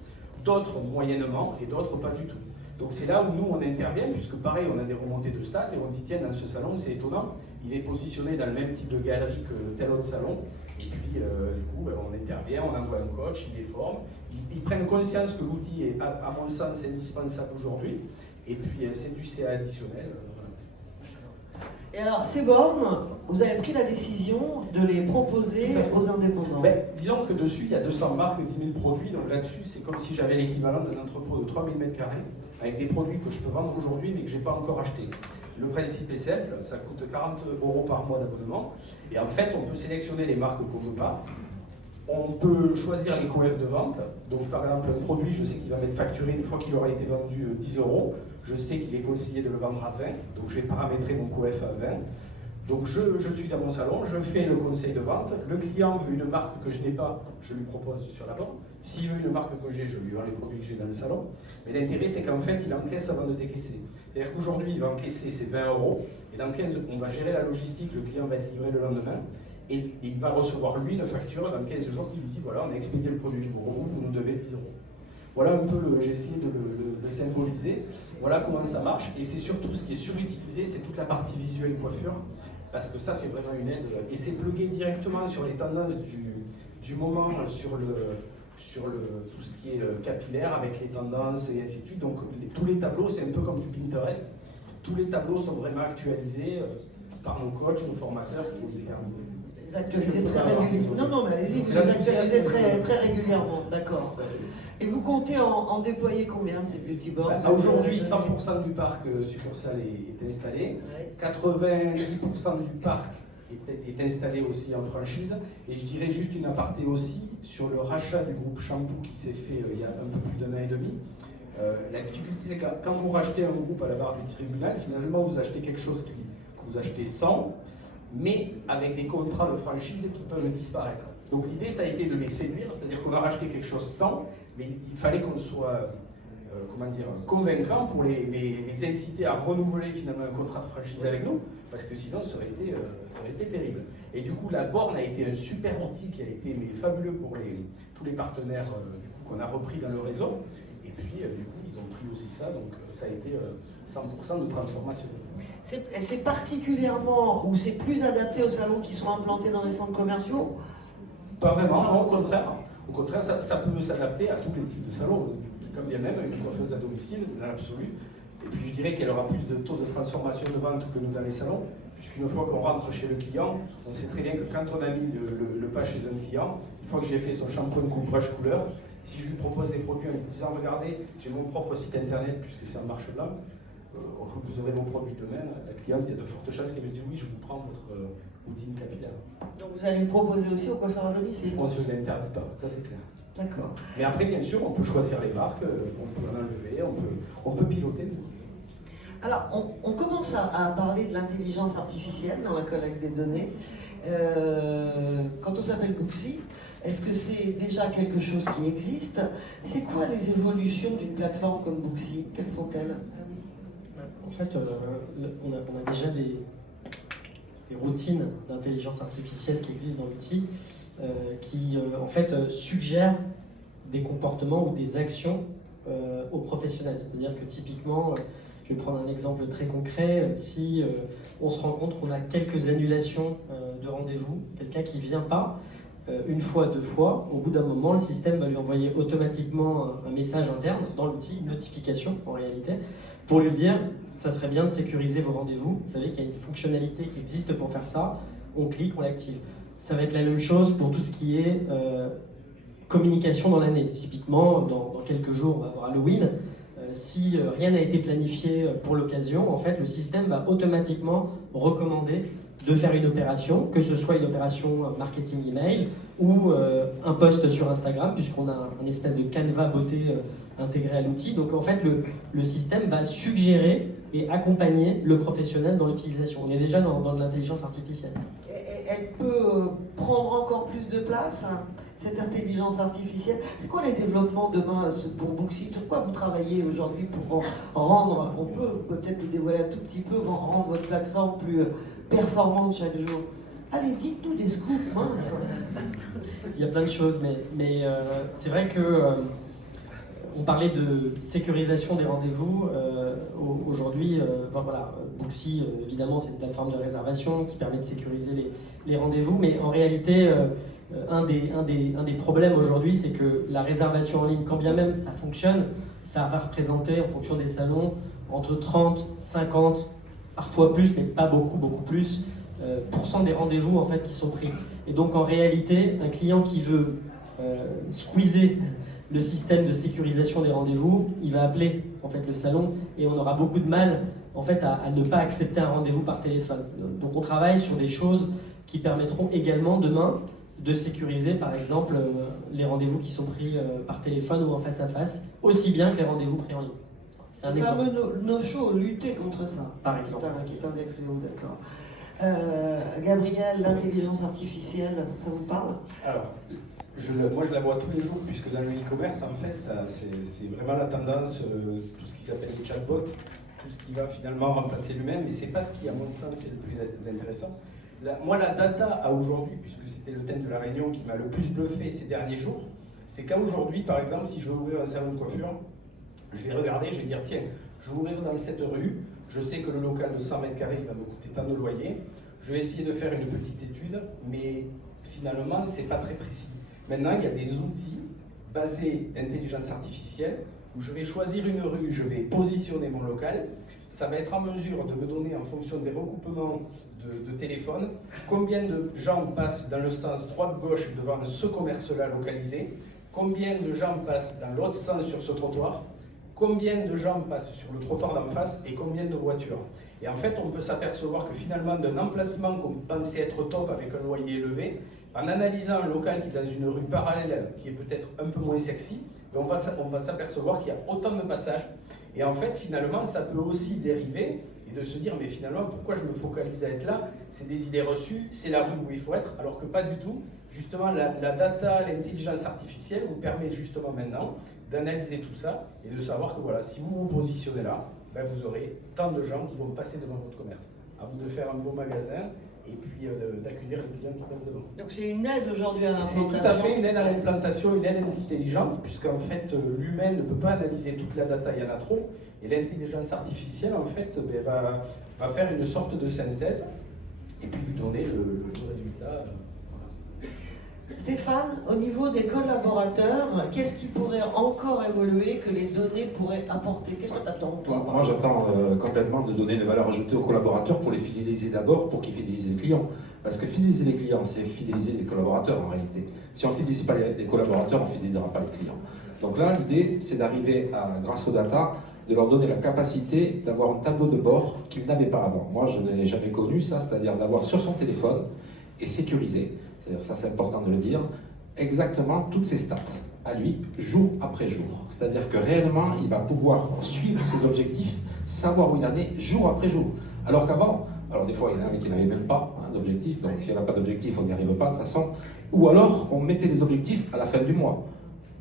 d'autres moyennement et d'autres pas du tout. Donc c'est là où nous on intervient, puisque pareil, on a des remontées de stats et on dit tiens, dans ce salon, c'est étonnant, il est positionné dans le même type de galerie que tel autre salon. Et puis, du coup, on intervient, on envoie un coach, ils les forment, ils prennent conscience que l'outil est, à mon sens, indispensable aujourd'hui, et puis c'est du CA additionnel. Et alors, ces bornes, vous avez pris la décision de les proposer aux indépendants? Disons que dessus, il y a 200 marques, 10 000 produits, donc là-dessus, c'est comme si j'avais l'équivalent d'un entrepôt de 3000 m², avec des produits que je peux vendre aujourd'hui, mais que je n'ai pas encore achetés. Le principe est simple, ça coûte 40 € par mois d'abonnement. Et en fait, on peut sélectionner les marques qu'on veut pas. On peut choisir les coefs de vente. Donc par exemple, un produit, je sais qu'il va m'être facturé une fois qu'il aura été vendu 10 €. Je sais qu'il est conseillé de le vendre à 20. Donc je vais paramétrer mon coef à 20. Donc je suis dans mon salon, je fais le conseil de vente. Le client veut une marque que je n'ai pas, je lui propose sur la borne. S'il veut une marque que j'ai, je lui vends les produits que j'ai dans le salon. Mais l'intérêt, c'est qu'en fait, il encaisse avant de décaisser. C'est-à-dire qu'aujourd'hui, il va encaisser ses 20 €. Et dans 15, on va gérer la logistique, le client va être livré le lendemain. Et il va recevoir, lui, une facture dans 15 jours qui lui dit, voilà, on a expédié le produit pour vous, vous nous devez 10 €. Voilà un peu, j'ai essayé de le symboliser. Voilà comment ça marche. Et c'est surtout ce qui est surutilisé, c'est toute la partie visuelle coiffure. Parce que ça, c'est vraiment une aide. Et c'est plugué directement sur les tendances du moment, sur tout ce qui est capillaire, avec les tendances et ainsi de suite. Donc tous les tableaux, c'est un peu comme du Pinterest. Tous les tableaux sont vraiment actualisés par nos coachs, nos formateurs qui les Les actualisez très régulièrement. Non, mais allez-y, vous les actualisez très régulièrement, d'accord. Et vous comptez en déployer combien de ces beauty boards? Aujourd'hui, 100% du parc succursal est installé. 90% du parc est installé aussi en franchise. Et je dirais juste une aparté aussi sur le rachat du groupe Shampoo qui s'est fait il y a un peu plus d'1 an et demi. La difficulté, c'est que quand vous rachetez un groupe à la barre du tribunal, finalement, vous achetez quelque chose que vous achetez 100, mais avec des contrats de franchise qui peuvent disparaître. Donc l'idée, ça a été de les séduire, c'est-à-dire qu'on a racheté quelque chose 100, mais il fallait qu'on soit convaincant pour les inciter à renouveler finalement un contrat de franchise avec nous, parce que sinon ça aurait été terrible. Et du coup, la borne a été un super outil qui a été fabuleux pour tous les partenaires qu'on a repris dans le réseau. Et puis, du coup, ils ont pris aussi ça, donc ça a été 100% de transformation. C'est particulièrement, ou c'est plus adapté aux salons qui sont implantés dans les centres commerciaux? Pas vraiment, non, au contraire. Au contraire, ça peut s'adapter à tous les types de salons. Comme bien même une coiffeuse à domicile, dans l'absolu. Et puis je dirais qu'elle aura plus de taux de transformation de vente que nous dans les salons, puisqu'une fois qu'on rentre chez le client, on sait très bien que quand on a mis le pas chez un client, une fois que j'ai fait son shampoing couvrage couleur, si je lui propose des produits en lui disant regardez, j'ai mon propre site internet puisque c'est en marche blanche, vous aurez vos produits demain, la cliente, il y a de fortes chances qu'elle me dise oui, je vous prends votre routine capillaire. Donc vous allez le proposer aussi aux coiffeurs à domicile? On ne se l'interdit pas, ça c'est clair. D'accord. Mais après, bien sûr, on peut choisir les marques, on peut en enlever, on peut piloter. Alors, on commence à parler de l'intelligence artificielle dans la collecte des données. Quand on s'appelle Booksy, est-ce que c'est déjà quelque chose qui existe? C'est quoi les évolutions d'une plateforme comme Booksy? Quelles sont-elles? En fait, on a déjà des routines d'intelligence artificielle qui existent dans l'outil qui, en fait, suggèrent des comportements ou des actions aux professionnels. C'est-à-dire que typiquement, je vais prendre un exemple très concret, si on se rend compte qu'on a quelques annulations de rendez-vous, quelqu'un qui ne vient pas, une fois, deux fois, au bout d'un moment, le système va lui envoyer automatiquement un message interne dans l'outil, une notification en réalité, pour lui dire ça serait bien de sécuriser vos rendez-vous. Vous savez qu'il y a une fonctionnalité qui existe pour faire ça, on clique, on l'active. Ça va être la même chose pour tout ce qui est communication dans l'année. Typiquement, dans quelques jours, on va avoir Halloween. Si rien n'a été planifié pour l'occasion, en fait, le système va automatiquement recommander de faire une opération, que ce soit une opération marketing email ou un post sur Instagram, puisqu'on a un espèce de canevas beauté intégré à l'outil. Donc en fait, le système va suggérer et accompagner le professionnel dans l'utilisation. On est déjà dans l'intelligence artificielle. Elle peut prendre encore plus de place, hein, cette intelligence artificielle. C'est quoi les développements demain pour Booksy? Sur quoi vous travaillez aujourd'hui pour rendre, on peut peut-être le dévoiler un tout petit peu, rendre votre plateforme plus performante chaque jour? Allez, dites-nous des scoops, mince. Il y a plein de choses, mais c'est vrai que on parlait de sécurisation des rendez-vous. Aujourd'hui, voilà, Booksy, évidemment, c'est une plateforme de réservation qui permet de sécuriser les rendez-vous, mais en réalité, un des problèmes aujourd'hui, c'est que la réservation en ligne, quand bien même ça fonctionne, ça va représenter, en fonction des salons, entre 30, 50, parfois plus, mais pas beaucoup plus, % des rendez-vous en fait qui sont pris. Et donc en réalité, un client qui veut squeezer le système de sécurisation des rendez-vous, il va appeler en fait le salon et on aura beaucoup de mal en fait, à ne pas accepter un rendez-vous par téléphone. Donc on travaille sur des choses qui permettront également demain de sécuriser, par exemple, les rendez-vous qui sont pris par téléphone ou en face à face, aussi bien que les rendez-vous pris en ligne. C'est un Le exemple. fameux no-show, lutter contre ça. Par exemple. Qui est un des fléaux, d'accord. Gabriel, l'intelligence artificielle, ça vous parle? Alors, moi je la vois tous les jours, puisque dans le e-commerce, en fait, c'est vraiment la tendance, tout ce qui s'appelle les chatbots, tout ce qui va finalement remplacer l'humain, mais c'est pas ce qui, à mon sens, est le plus intéressant. Moi, la data à aujourd'hui, puisque c'était le thème de la réunion qui m'a le plus bluffé ces derniers jours, c'est qu'à aujourd'hui, par exemple, si je veux ouvrir un salon de coiffure, je vais regarder, je vais dire, tiens, je vais ouvrir dans cette rue, je sais que le local de 100 mètres carrés va me coûter tant de loyer, je vais essayer de faire une petite étude, mais finalement, c'est pas très précis. Maintenant, il y a des outils basés d'intelligence artificielle où je vais choisir une rue, je vais positionner mon local, ça va être en mesure de me donner, en fonction des recoupements de téléphones, combien de gens passent dans le sens droite-gauche devant ce commerce-là localisé, combien de gens passent dans l'autre sens sur ce trottoir, combien de gens passent sur le trottoir d'en face et combien de voitures. Et en fait, on peut s'apercevoir que finalement, d'un emplacement qu'on pensait être top avec un loyer élevé, en analysant un local qui est dans une rue parallèle, qui est peut-être un peu moins sexy, on va s'apercevoir qu'il y a autant de passages. Et en fait, finalement, ça peut aussi dériver et de se dire, mais finalement, pourquoi je me focalise à être là? C'est des idées reçues, c'est la rue où il faut être, alors que pas du tout. Justement, la data, l'intelligence artificielle vous permet justement maintenant d'analyser tout ça et de savoir que voilà, si vous vous positionnez là, ben vous aurez tant de gens qui vont passer devant votre commerce. À vous de faire un beau magasin et puis d'accueillir les clients qui passent devant. Donc c'est une aide aujourd'hui à l'implantation. C'est tout à fait une aide à l'implantation, une aide intelligente, puisqu'en fait l'humain ne peut pas analyser toute la data, il y en a trop, et l'intelligence artificielle en fait va faire une sorte de synthèse et puis lui donner le résultat. Stéphane, au niveau des collaborateurs, qu'est-ce qui pourrait encore évoluer que les données pourraient apporter? Qu'est-ce que tu attends, toi? Moi, j'attends complètement de donner une valeur ajoutée aux collaborateurs pour les fidéliser d'abord, pour qu'ils fidélisent les clients. Parce que fidéliser les clients, c'est fidéliser les collaborateurs en réalité. Si on ne fidélise pas les collaborateurs, on ne fidélisera pas les clients. Donc là, l'idée, c'est d'arriver, grâce aux data, de leur donner la capacité d'avoir un tableau de bord qu'ils n'avaient pas avant. Moi, je ne l'ai jamais connu, ça, c'est-à-dire d'avoir sur son téléphone et sécurisé. C'est-à-dire, ça c'est important de le dire, exactement toutes ses stats, à lui, jour après jour. C'est-à-dire que réellement, il va pouvoir suivre ses objectifs, savoir où il en est, jour après jour. Alors qu'avant, alors des fois il y en avait qui n'avaient même pas d'objectif, donc s'il n'y en a pas d'objectif, on n'y arrive pas de toute façon. Ou alors, on mettait des objectifs à la fin du mois.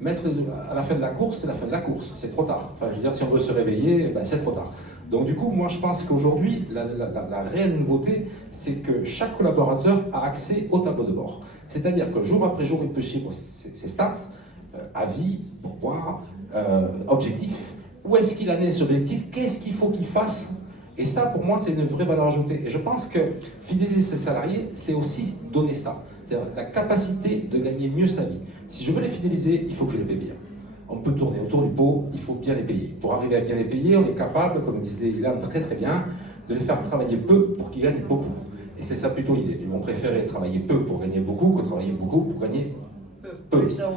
À la fin de la course, c'est la fin de la course, c'est trop tard. Enfin, je veux dire, si on veut se réveiller, ben, c'est trop tard. Donc du coup, moi je pense qu'aujourd'hui, la réelle nouveauté, c'est que chaque collaborateur a accès au tableau de bord. C'est-à-dire que jour après jour, il peut suivre ses stats, avis, pourboire, objectifs. Où est-ce qu'il en est ses objectifs? Qu'est-ce qu'il faut qu'il fasse? Et ça, pour moi, c'est une vraie valeur ajoutée. Et je pense que fidéliser ses salariés, c'est aussi donner ça. C'est-à-dire la capacité de gagner mieux sa vie. Si je veux les fidéliser, il faut que je les paye bien. On peut tourner autour du pot, il faut bien les payer. Pour arriver à bien les payer, on est capable, comme disait Ilan très très bien, de les faire travailler peu pour qu'ils gagnent beaucoup. Et c'est ça plutôt l'idée. Ils vont préférer travailler peu pour gagner beaucoup que travailler beaucoup pour gagner peu. Ça,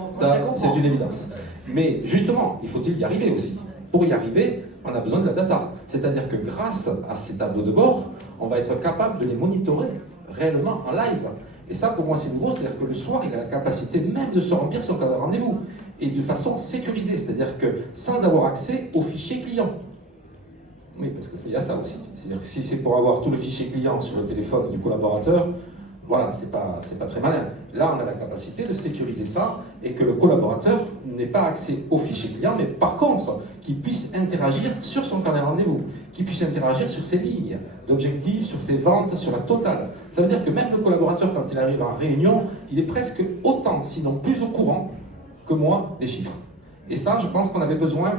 c'est une évidence. Mais justement, il faut-il y arriver aussi. Pour y arriver, on a besoin de la data. C'est-à-dire que grâce à ces tableaux de bord, on va être capable de les monitorer réellement en live. Et ça, pour moi, c'est nouveau, c'est-à-dire que le soir, il a la capacité même de se remplir son cadre de rendez-vous, et de façon sécurisée, c'est-à-dire que sans avoir accès au fichier client. Oui, parce qu'il y a ça aussi. C'est-à-dire que si c'est pour avoir tout le fichier client sur le téléphone du collaborateur, voilà, c'est pas très malin. Là, on a la capacité de sécuriser ça, et que le collaborateur n'ait pas accès au fichier client, mais par contre, qu'il puisse interagir sur son carnet de rendez-vous, qu'il puisse interagir sur ses lignes d'objectifs, sur ses ventes, sur la totale. Ça veut dire que même le collaborateur, quand il arrive en réunion, il est presque autant, sinon plus au courant que moi des chiffres. Et ça, je pense qu'on avait besoin,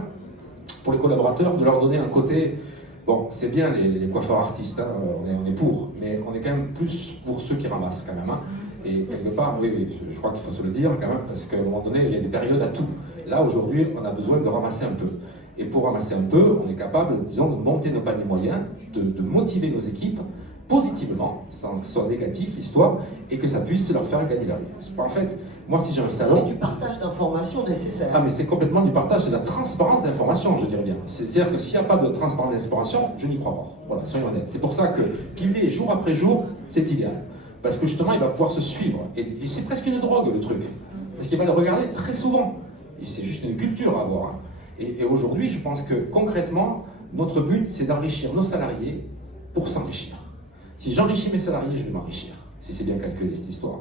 pour les collaborateurs, de leur donner un côté... Bon, c'est bien les coiffeurs artistes, hein, on est pour, mais on est quand même plus pour ceux qui ramassent quand même. Hein. Et quelque part, oui, je crois qu'il faut se le dire quand même, parce qu'à un moment donné, il y a des périodes à tout. Là, aujourd'hui, on a besoin de ramasser un peu. Et pour ramasser un peu, on est capable, disons, de monter nos paniers moyens, de motiver nos équipes, positivement, sans que ce soit négatif l'histoire, et que ça puisse leur faire gagner leur vie. En fait, moi si j'ai un salon... C'est du partage d'informations nécessaire. Ah mais c'est complètement du partage, c'est de la transparence d'information, je dirais bien. C'est-à-dire que s'il n'y a pas de transparence d'information, je n'y crois pas. Voilà, soyons honnêtes. C'est pour ça que qu'il l'ait jour après jour, c'est idéal. Parce que justement, il va pouvoir se suivre. Et c'est presque une drogue le truc. Parce qu'il va le regarder très souvent. Et c'est juste une culture à avoir. Hein. Et aujourd'hui, je pense que concrètement, notre but, c'est d'enrichir nos salariés pour s'enrichir. Si j'enrichis mes salariés, je vais m'enrichir. Si c'est bien calculé cette histoire.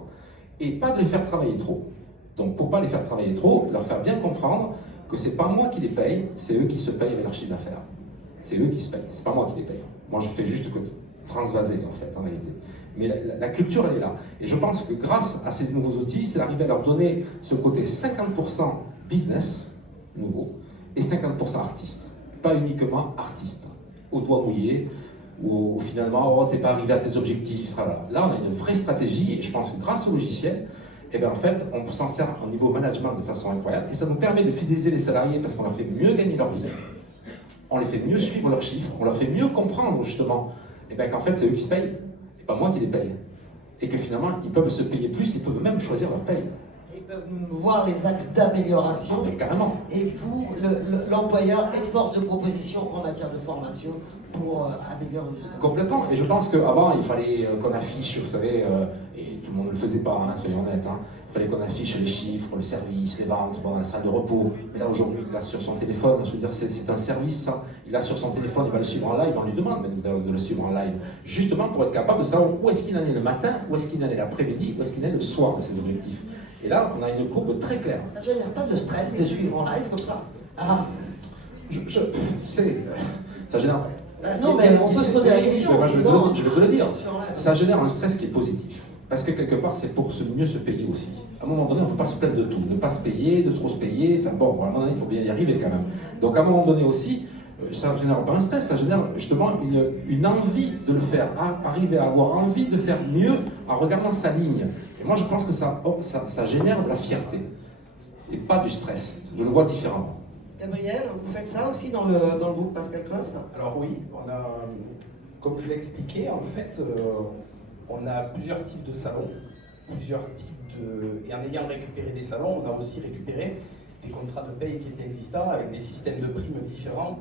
Et pas de les faire travailler trop. Donc pour pas les faire travailler trop, leur faire bien comprendre que c'est pas moi qui les paye, c'est eux qui se payent avec leur chiffre d'affaires. C'est eux qui se payent, c'est pas moi qui les paye. Moi je fais juste que transvaser en fait, en réalité. Mais la culture elle est là. Et je pense que grâce à ces nouveaux outils, c'est d'arriver à leur donner ce côté 50% business nouveau et 50% artiste. Pas uniquement artiste, au doigt mouillé, où finalement, oh, t'es pas arrivé à tes objectifs. Là, on a une vraie stratégie et je pense que grâce au logiciel, eh bien, en fait, on s'en sert au niveau management de façon incroyable et ça nous permet de fidéliser les salariés parce qu'on leur fait mieux gagner leur vie, on les fait mieux suivre leurs chiffres, on leur fait mieux comprendre justement eh bien, qu'en fait, c'est eux qui se payent et pas moi qui les paye. Et que finalement, ils peuvent se payer plus, ils peuvent même choisir leur paye. Ils peuvent voir les axes d'amélioration. Mais carrément. Et vous, l'employeur, êtes force de proposition en matière de formation pour améliorer justement. Complètement. Et je pense qu'avant, il fallait qu'on affiche, vous savez, et tout le monde ne le faisait pas, hein, soyons honnêtes, hein, il fallait qu'on affiche les chiffres, le service, les ventes dans la salle de repos. Mais là, aujourd'hui, il l'a sur son téléphone. Je veux dire, c'est un service, ça. Il l'a sur son téléphone, il va le suivre en live, on lui demande de le suivre en live. Justement pour être capable de savoir où est-ce qu'il en est le matin, où est-ce qu'il en est l'après-midi, où est-ce qu'il en est le soir de ses objectifs. Et là, on a une courbe très claire. Ça ne génère pas de stress de suivre en live comme ça? Ah. Ça génère. Non, mais on peut se poser la question. Mais moi, je vais te le dire. Ça génère un stress qui est positif. Parce que quelque part, c'est pour mieux se payer aussi. À un moment donné, on ne faut pas se plaindre de tout. Ne pas se payer, de trop se payer. Enfin bon, à un moment donné, il faut bien y arriver quand même. Donc à un moment donné aussi, ça ne génère pas un stress, ça génère justement une envie de le faire. Arriver à avoir envie de faire mieux en regardant sa ligne. Et moi, je pense que ça génère de la fierté. Et pas du stress. Je le vois différemment. Gabriel, vous faites ça aussi dans le groupe Pascal Coste? Alors oui, comme je l'ai expliqué, en fait, on a plusieurs types de salons, et en ayant récupéré des salons, on a aussi récupéré des contrats de paye qui étaient existants avec des systèmes de primes différents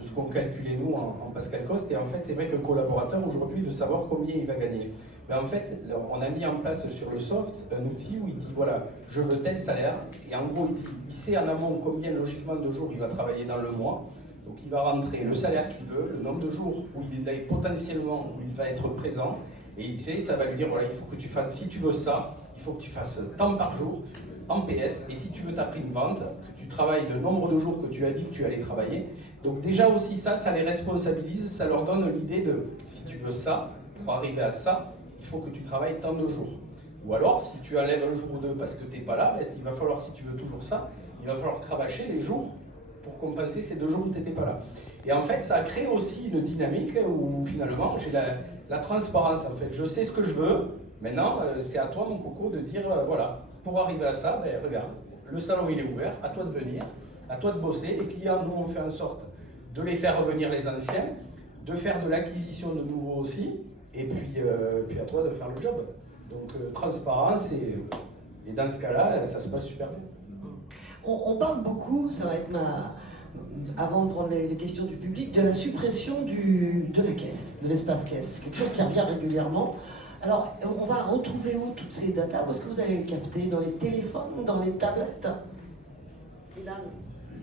de ce qu'on calculait nous en Pascal Coste. Et en fait, c'est vrai qu'un collaborateur aujourd'hui veut savoir combien il va gagner. Mais en fait, on a mis en place sur le soft un outil où il dit voilà, je veux tel salaire. Et en gros, il sait en amont combien logiquement de jours il va travailler dans le mois. Donc il va rentrer le salaire qu'il veut, le nombre de jours où il est potentiellement où il va être présent. Et il sait, ça va lui dire voilà, il faut que tu fasses, si tu veux ça, il faut que tu fasses tant par jour en PS. Et si tu veux ta prime vente, que tu travailles le nombre de jours que tu as dit que tu allais travailler. Donc déjà aussi ça les responsabilise, ça leur donne l'idée de si tu veux ça, pour arriver à ça, il faut que tu travailles tant de jours. Ou alors, si tu enlèves un jour ou deux parce que tu n'es pas là, il va falloir, si tu veux toujours ça, il va falloir cravacher les jours pour compenser ces 2 jours où tu n'étais pas là. Et en fait, ça a créé aussi une dynamique où finalement, j'ai la transparence. En fait, je sais ce que je veux. Maintenant, c'est à toi, mon coco, de dire, voilà, pour arriver à ça, regarde, le salon il est ouvert, à toi de venir, à toi de bosser. Les clients, nous, on fait en sorte de les faire revenir les anciens, de faire de l'acquisition de nouveaux aussi, et puis à toi de faire le job. Donc, transparence, et dans ce cas-là, ça se passe super bien. On parle beaucoup, ça va être avant de prendre les questions du public, de la suppression de la caisse, de l'espace caisse. Quelque chose qui revient régulièrement. Alors, on va retrouver où toutes ces datas? Où est-ce que vous allez les capter? Dans les téléphones? Dans les tablettes?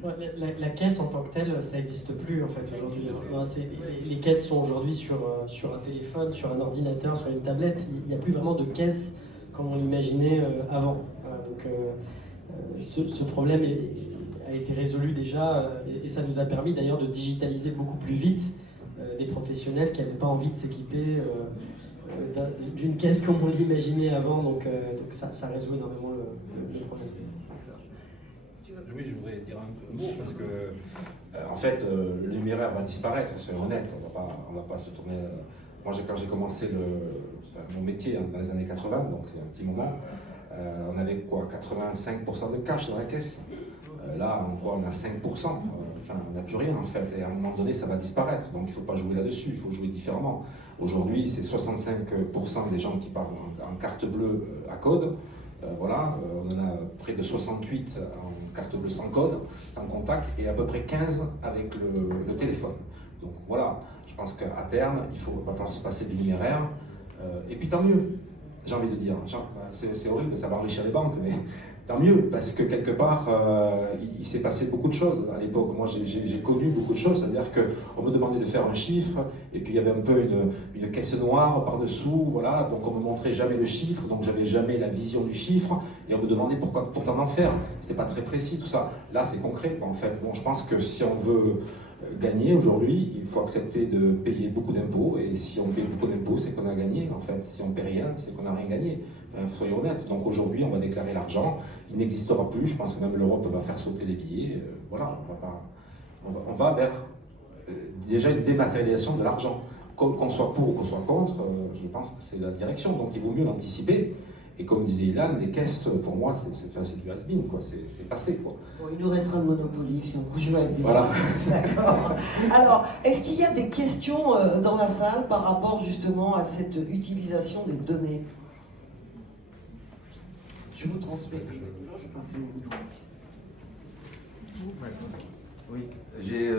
La caisse en tant que telle, ça n'existe plus en fait aujourd'hui. Les caisses sont aujourd'hui sur un téléphone, sur un ordinateur, sur une tablette. Il n'y a plus vraiment de caisse comme on l'imaginait avant. Voilà, donc ce problème a été résolu déjà et ça nous a permis d'ailleurs de digitaliser beaucoup plus vite des professionnels qui n'avaient pas envie de s'équiper d'une caisse comme on l'imaginait avant. Donc ça résout énormément le problème. Oui, je voudrais dire un mot parce que, en fait, le numéraire va disparaître, soyons honnêtes, on va pas se tourner. Moi, quand j'ai commencé mon métier dans les années 80, donc c'est un petit moment, on avait quoi, 85% de cash dans la caisse. Là, on a 5%, enfin, on n'a plus rien en fait, et à un moment donné, ça va disparaître. Donc il ne faut pas jouer là-dessus, il faut jouer différemment. Aujourd'hui, c'est 65% des gens qui parlent en carte bleue à code. Voilà, on en a près de 68 en carte bleue sans code, sans contact, et à peu près 15 avec le téléphone. Donc voilà, je pense qu'à terme, va falloir se passer du numéraire, et puis tant mieux, j'ai envie de dire. C'est horrible, ça va enrichir les banques, mais tant mieux, parce que quelque part, il s'est passé beaucoup de choses à l'époque. Moi, j'ai connu beaucoup de choses, c'est-à-dire qu'on me demandait de faire un chiffre, et puis il y avait un peu une caisse noire par-dessous, voilà, donc on me montrait jamais le chiffre, donc j'avais jamais la vision du chiffre, et on me demandait pourquoi en faire. C'était pas très précis, tout ça. Là, c'est concret, en fait. Bon, je pense que si on veut gagner aujourd'hui, il faut accepter de payer beaucoup d'impôts, et si on paye beaucoup d'impôts, c'est qu'on a gagné, en fait. Si on paie rien, c'est qu'on n'a rien gagné. Soyons honnêtes. Donc aujourd'hui, on va déclarer l'argent, il n'existera plus, je pense que même l'Europe va faire sauter les billets, voilà, on va vers déjà une dématérialisation de l'argent. Qu'on soit pour ou qu'on soit contre, je pense que c'est la direction, donc il vaut mieux l'anticiper. Et comme disait Ilan, les caisses, pour moi, c'est du has-been, quoi. C'est passé, quoi. Bon, il nous restera le Monopoly si on joue avec des voilà. D'accord. Alors, est-ce qu'il y a des questions dans la salle par rapport justement à cette utilisation des données? Je vous transmets. Je passe au micro. Oui, j'ai